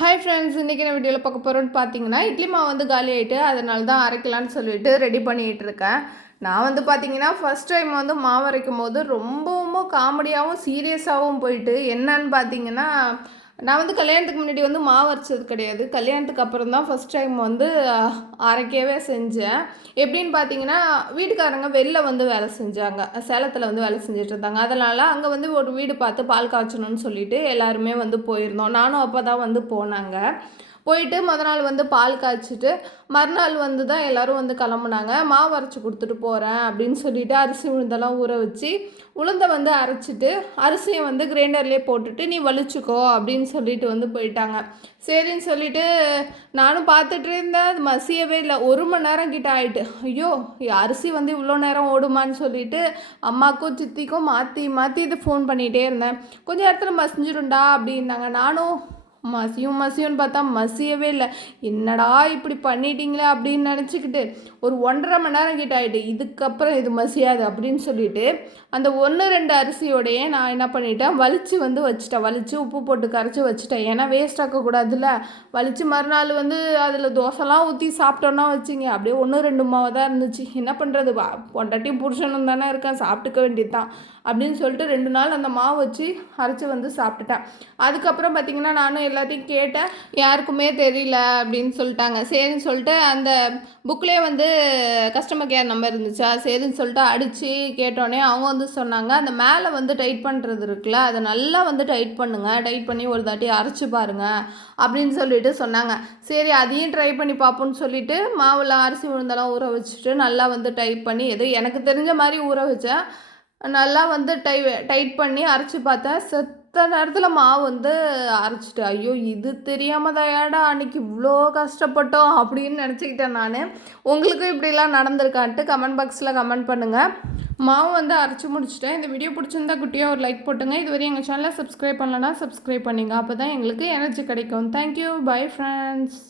Hi friends, இன்றைக்கி நான் வீடியோவில் பார்க்க போகிறோன்னு பார்த்தீங்கன்னா, இட்லி மாவு வந்து காலி ஆகிட்டு அதனால தான் அரைக்கலான்னு சொல்லிட்டு ரெடி பண்ணிகிட்டு இருக்கேன். நான் வந்து பார்த்தீங்கன்னா ஃபஸ்ட் டைம் வந்து மாவு அரைக்கும் போது ரொம்பவும் காமெடியாகவும் சீரியஸாகவும் போயிட்டு என்னன்னு பார்த்தீங்கன்னா, நான் வந்து கல்யாணத்துக்கு முன்னாடி வந்து மாவு அரைச்சது கிடையாது. கல்யாணத்துக்கு அப்புறம் தான் ஃபஸ்ட் டைம் வந்து அரைக்கவே செஞ்சேன். எப்படின்னு பார்த்தீங்கன்னா, வீட்டுக்காரங்க வெளில வந்து வேலை செஞ்சாங்க. சேலத்தில் வந்து வேலை செஞ்சுட்டு இருந்தாங்க. அதனால் அங்கே வந்து ஒரு வீடு பார்த்து பால் காய்ச்சணும்னு சொல்லிட்டு எல்லாருமே வந்து போயிருந்தோம். நானும் அப்போ தான் வந்து போனாங்க. போயிட்டு மொதல் நாள் வந்து பால் காய்ச்சிட்டு மறுநாள் வந்து தான் எல்லோரும் வந்து கிளம்புனாங்க. மாவு அரைச்சி கொடுத்துட்டு போகிறேன் அப்படின்னு சொல்லிட்டு அரிசி உளுந்தெல்லாம் ஊற வச்சு உளுந்தை வந்து அரைச்சிட்டு அரிசியை வந்து கிரைண்டர்லேயே போட்டுட்டு நீ வலிச்சுக்கோ அப்படின்னு சொல்லிட்டு வந்து போயிட்டாங்க. சரின்னு சொல்லிட்டு நானும் பார்த்துட்டு இருந்தேன். அது மசியவே இல்லை. 1 மணி நேரம் கிட்ட ஆகிட்டு. ஐயோ, அரிசி வந்து இவ்வளோ நேரம் ஓடுமான்னு சொல்லிட்டு அம்மாவுக்கும் சித்திக்கும் மாற்றி மாற்றி இது ஃபோன் பண்ணிகிட்டே இருந்தேன். கொஞ்சம் இடத்துல மசிஞ்சிடும்டா அப்படின்னாங்க. நானும் மசியும்னு பார்த்தா மசியவே இல்லை. என்னடா இப்படி பண்ணிட்டீங்களே அப்படின்னு நினச்சிக்கிட்டு ஒரு 1.5 மணி நேரம் கிட்ட ஆகிட்டு. இதுக்கப்புறம் இது மசியாது அப்படின்னு சொல்லிட்டு அந்த 1-2 அரிசியோடையே நான் என்ன பண்ணிட்டேன், வலிச்சு வந்து வச்சுட்டேன். வலிச்சு உப்பு போட்டு கரைச்சி வச்சுட்டேன். ஏன்னா வேஸ்ட் ஆக்கக்கூடாதுல்ல. வலிச்சு மறுநாள் வந்து அதில் தோசைலாம் ஊற்றி சாப்பிட்டோன்னா வச்சுங்க, அப்படியே 1-2 மாவு தான் இருந்துச்சு. என்ன பண்ணுறது, பொண்டாட்டியும் புருஷனும் தானே இருக்கேன், சாப்பிட்டுக்க வேண்டியது தான் அப்படின்னு சொல்லிட்டு 2 நாள் அந்த மாவு வச்சு அரைச்சி வந்து சாப்பிட்டுட்டேன். அதுக்கப்புறம் பார்த்திங்கன்னா நானும் எல்லாத்தையும் கேட்டேன். யாருக்குமே தெரியல அப்படின்னு சொல்லிட்டாங்க. சரின்னு சொல்லிட்டு அந்த புக்லேயே வந்து கஸ்டமர் கேர் நம்பர் இருந்துச்சா, சரின்னு சொல்லிட்டு அடித்து கேட்டோன்னே அவங்க வந்து சொன்னாங்க, அந்த மேலே வந்து டைட் பண்ணுறது இருக்குல்ல, அதை நல்லா வந்து டைட் பண்ணுங்கள், டைட் பண்ணி ஒரு தாட்டி அரைச்சி பாருங்கள் அப்படின்னு சொல்லிட்டு சொன்னாங்க. சரி, அதையும் ட்ரை பண்ணி பார்ப்போன்னு சொல்லிட்டு மாவுலாம் அரிசி உளுந்தெல்லாம் ஊற வச்சுட்டு நல்லா வந்து டைட் பண்ணி ஏதோ எனக்கு தெரிஞ்ச மாதிரி ஊற வச்சேன். நல்லா வந்து டைட் பண்ணி அரைச்சி பார்த்தேன். செத்த நேரத்தில் மாவு வந்து அரைச்சிட்டு, ஐயோ இது தெரியாமல் தான்டா அன்றைக்கி இவ்வளோ கஷ்டப்பட்டோம் அப்படின்னு நினச்சிக்கிட்டேன் நான். உங்களுக்கும் இப்படிலாம் நடந்திருக்கான்ட்டு கமெண்ட் பாக்ஸில் கமெண்ட் பண்ணுங்கள். மாவு வந்து அரைச்சி முடிச்சிட்டேன். இந்த வீடியோ பிடிச்சிருந்தா குட்டியாக ஒரு லைக் போட்டுங்க. இதுவரை எங்கள் சேனலை சப்ஸ்கிரைப் பண்ணலன்னா சப்ஸ்கிரைப் பண்ணிங்க. அப்போ தான் எங்களுக்கு எனர்ஜி கிடைக்கும். Thank you, bye friends.